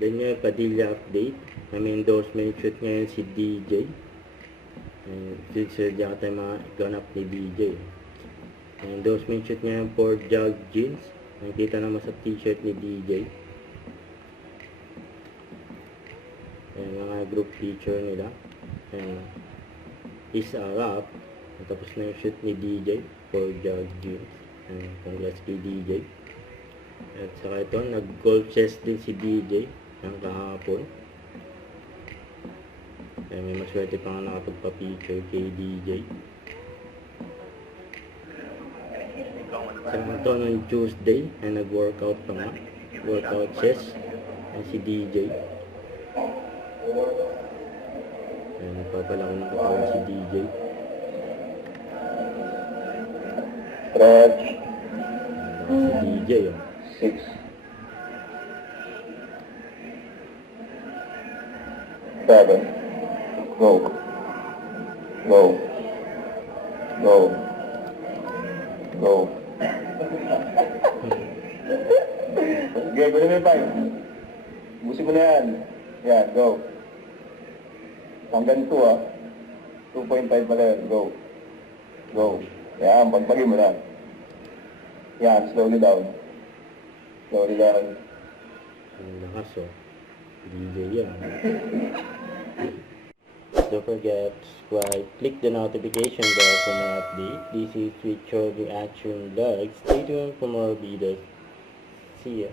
Then ngayon, Padilla update. May endorsement shoot ngayon si DJ. Sinsadya tayo mga ganap ni DJ. Endorsement shoot ngayon for Jog Jeans. Nakikita naman sa t-shirt ni DJ. Mga group picture nila. Is a wrap. Tapos na yung shoot ni DJ for Jog Jeans. Congrats kay DJ. At saka ito, nag-golf chest din si DJ ng kahapon. May maswerte pa nga nakapagpa-picture kay DJ. Saka ito, ng Tuesday, ay nag-workout pa nga. Workout chest. Si DJ. Nagpapalaki ng katawan si DJ. Stretch. Si DJ, 6. 7. Go. Go. Go. Go. Okay, go na 5. Busin mo na yan. Yan, go. Hanggang 2 2.5 pala yan. Go. Go. Yan, pagpagin mo na. Yan, slowly down. Slowly down. Ang lakas, DJ yan. Don't forget to subscribe. Click the notification bell for more updates. This is Richard Reaction Vlog. Stay tuned for more videos. See ya.